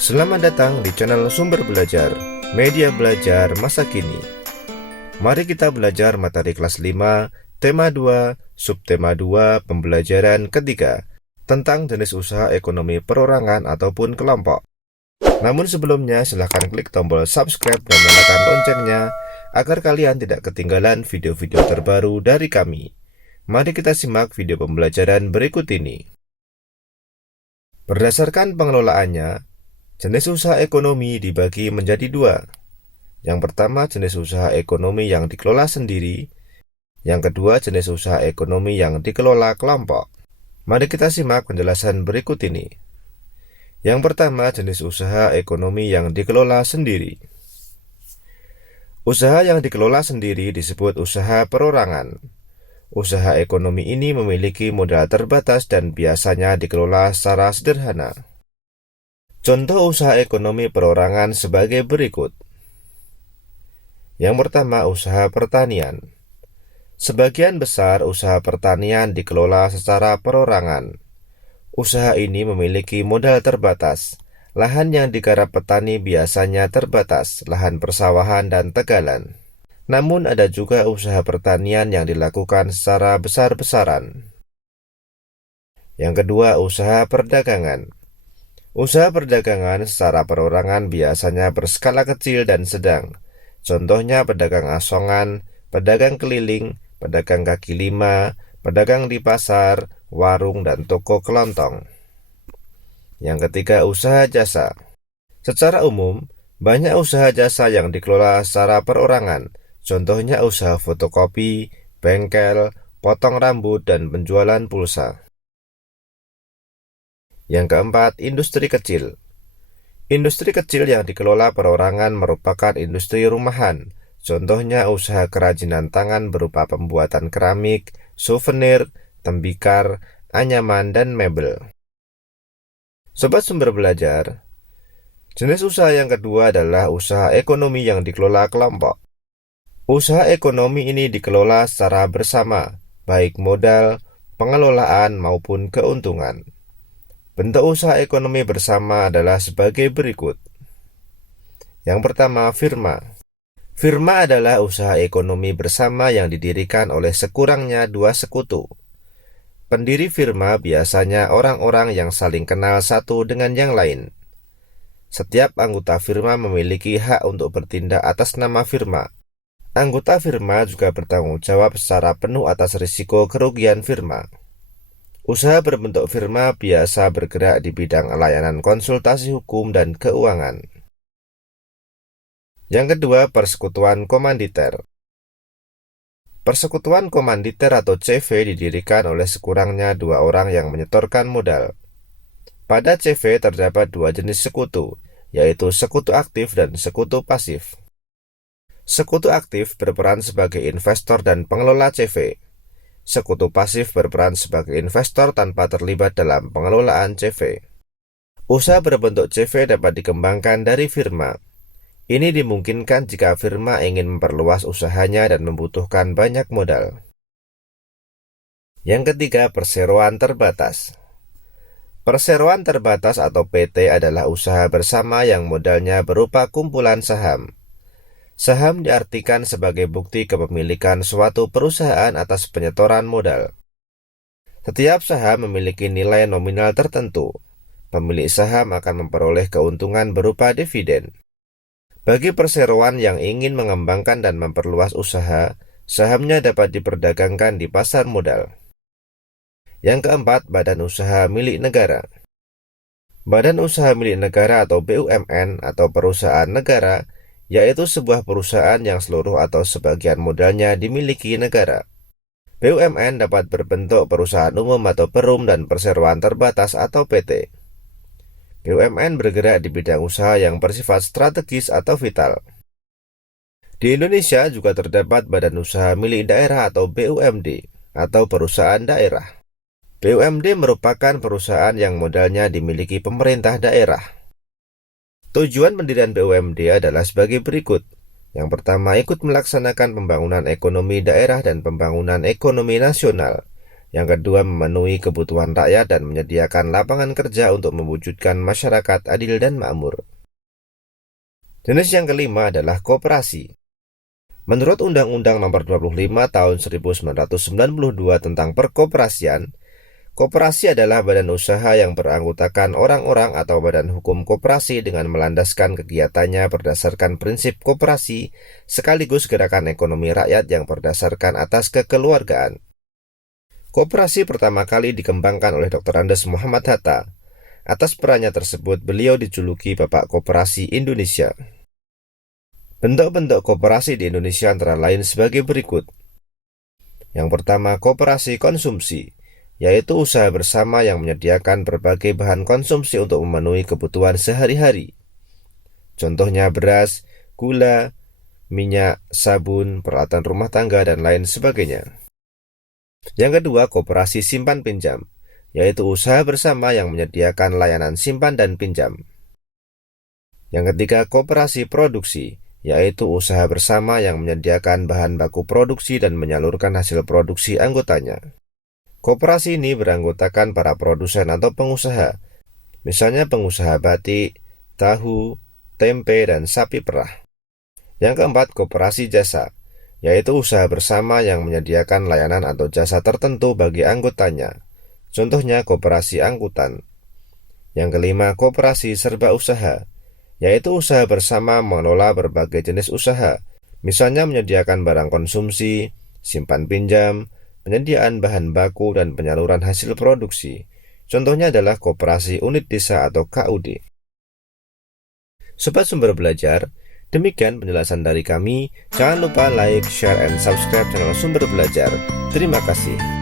Selamat datang di channel Sumber Belajar, media belajar masa kini. Mari kita belajar materi kelas 5, tema 2, subtema 2, pembelajaran ketiga, tentang jenis usaha ekonomi perorangan ataupun kelompok. Namun sebelumnya silahkan klik tombol subscribe dan nyalakan loncengnya, agar kalian tidak ketinggalan video-video terbaru dari kami. Mari kita simak video pembelajaran berikut ini. Berdasarkan pengelolaannya, jenis usaha ekonomi dibagi menjadi dua. Yang pertama, jenis usaha ekonomi yang dikelola sendiri. Yang kedua, jenis usaha ekonomi yang dikelola kelompok. Mari kita simak penjelasan berikut ini. Yang pertama, jenis usaha ekonomi yang dikelola sendiri. Usaha yang dikelola sendiri disebut usaha perorangan. Usaha ekonomi ini memiliki modal terbatas dan biasanya dikelola secara sederhana. Contoh usaha ekonomi perorangan sebagai berikut. Yang pertama, usaha pertanian. Sebagian besar usaha pertanian dikelola secara perorangan. Usaha ini memiliki modal terbatas. Lahan yang digarap petani biasanya terbatas, lahan persawahan dan tegalan. Namun ada juga usaha pertanian yang dilakukan secara besar-besaran. Yang kedua, usaha perdagangan. Usaha perdagangan secara perorangan biasanya berskala kecil dan sedang. Contohnya pedagang asongan, pedagang keliling, pedagang kaki lima, pedagang di pasar, warung, dan toko kelontong. Yang ketiga, usaha jasa. Secara umum, banyak usaha jasa yang dikelola secara perorangan. Contohnya usaha fotokopi, bengkel, potong rambut, dan penjualan pulsa. Yang keempat, industri kecil. Industri kecil yang dikelola perorangan merupakan industri rumahan. Contohnya usaha kerajinan tangan berupa pembuatan keramik, souvenir, tembikar, anyaman, dan mebel. Sobat Sumber Belajar, jenis usaha yang kedua adalah usaha ekonomi yang dikelola kelompok. Usaha ekonomi ini dikelola secara bersama, baik modal, pengelolaan, maupun keuntungan. Bentuk usaha ekonomi bersama adalah sebagai berikut. Yang pertama, firma. Firma adalah usaha ekonomi bersama yang didirikan oleh sekurangnya dua sekutu. Pendiri firma biasanya orang-orang yang saling kenal satu dengan yang lain. Setiap anggota firma memiliki hak untuk bertindak atas nama firma. Anggota firma juga bertanggung jawab secara penuh atas risiko kerugian firma. Usaha berbentuk firma biasa bergerak di bidang layanan konsultasi hukum dan keuangan. Yang kedua, persekutuan komanditer. Persekutuan komanditer atau CV didirikan oleh sekurangnya dua orang yang menyetorkan modal. Pada CV terdapat dua jenis sekutu, yaitu sekutu aktif dan sekutu pasif. Sekutu aktif berperan sebagai investor dan pengelola CV. Sekutu pasif berperan sebagai investor tanpa terlibat dalam pengelolaan CV. Usaha berbentuk CV dapat dikembangkan dari firma. Ini dimungkinkan jika firma ingin memperluas usahanya dan membutuhkan banyak modal. Yang ketiga, perseroan terbatas. Perseroan terbatas atau PT adalah usaha bersama yang modalnya berupa kumpulan saham. Saham diartikan sebagai bukti kepemilikan suatu perusahaan atas penyetoran modal. Setiap saham memiliki nilai nominal tertentu. Pemilik saham akan memperoleh keuntungan berupa dividen. Bagi perseroan yang ingin mengembangkan dan memperluas usaha, sahamnya dapat diperdagangkan di pasar modal. Yang keempat, badan usaha milik negara. Badan usaha milik negara atau BUMN atau perusahaan negara yaitu sebuah perusahaan yang seluruh atau sebagian modalnya dimiliki negara. BUMN dapat berbentuk perusahaan umum atau perum dan perseroan terbatas atau PT. BUMN bergerak di bidang usaha yang bersifat strategis atau vital. Di Indonesia juga terdapat badan usaha milik daerah atau BUMD atau perusahaan daerah. BUMD merupakan perusahaan yang modalnya dimiliki pemerintah daerah. Tujuan pendirian BUMD adalah sebagai berikut. Yang pertama, ikut melaksanakan pembangunan ekonomi daerah dan pembangunan ekonomi nasional. Yang kedua, memenuhi kebutuhan rakyat dan menyediakan lapangan kerja untuk mewujudkan masyarakat adil dan makmur. Jenis yang kelima adalah koperasi. Menurut Undang-Undang Nomor 25 Tahun 1992 tentang Perkoperasian, koperasi adalah badan usaha yang beranggotakan orang-orang atau badan hukum koperasi dengan melandaskan kegiatannya berdasarkan prinsip koperasi sekaligus gerakan ekonomi rakyat yang berdasarkan atas kekeluargaan. Koperasi pertama kali dikembangkan oleh Dr. Andes Muhammad Hatta. Atas perannya tersebut, beliau dijuluki Bapak Koperasi Indonesia. Bentuk-bentuk koperasi di Indonesia antara lain sebagai berikut. Yang pertama, koperasi konsumsi, yaitu usaha bersama yang menyediakan berbagai bahan konsumsi untuk memenuhi kebutuhan sehari-hari. Contohnya beras, gula, minyak, sabun, peralatan rumah tangga, dan lain sebagainya. Yang kedua, koperasi simpan pinjam, yaitu usaha bersama yang menyediakan layanan simpan dan pinjam. Yang ketiga, koperasi produksi, yaitu usaha bersama yang menyediakan bahan baku produksi dan menyalurkan hasil produksi anggotanya. Koperasi ini beranggotakan para produsen atau pengusaha, misalnya pengusaha batik, tahu, tempe, dan sapi perah. Yang keempat, koperasi jasa, yaitu usaha bersama yang menyediakan layanan atau jasa tertentu bagi anggotanya. Contohnya koperasi angkutan. Yang kelima, koperasi serba usaha, yaitu usaha bersama mengelola berbagai jenis usaha, misalnya menyediakan barang konsumsi, simpan pinjam, penyediaan bahan baku, dan penyaluran hasil produksi. Contohnya adalah koperasi unit desa atau KUD. Sobat Sumber Belajar, demikian penjelasan dari kami. Jangan lupa like, share, and subscribe channel Sumber Belajar. Terima kasih.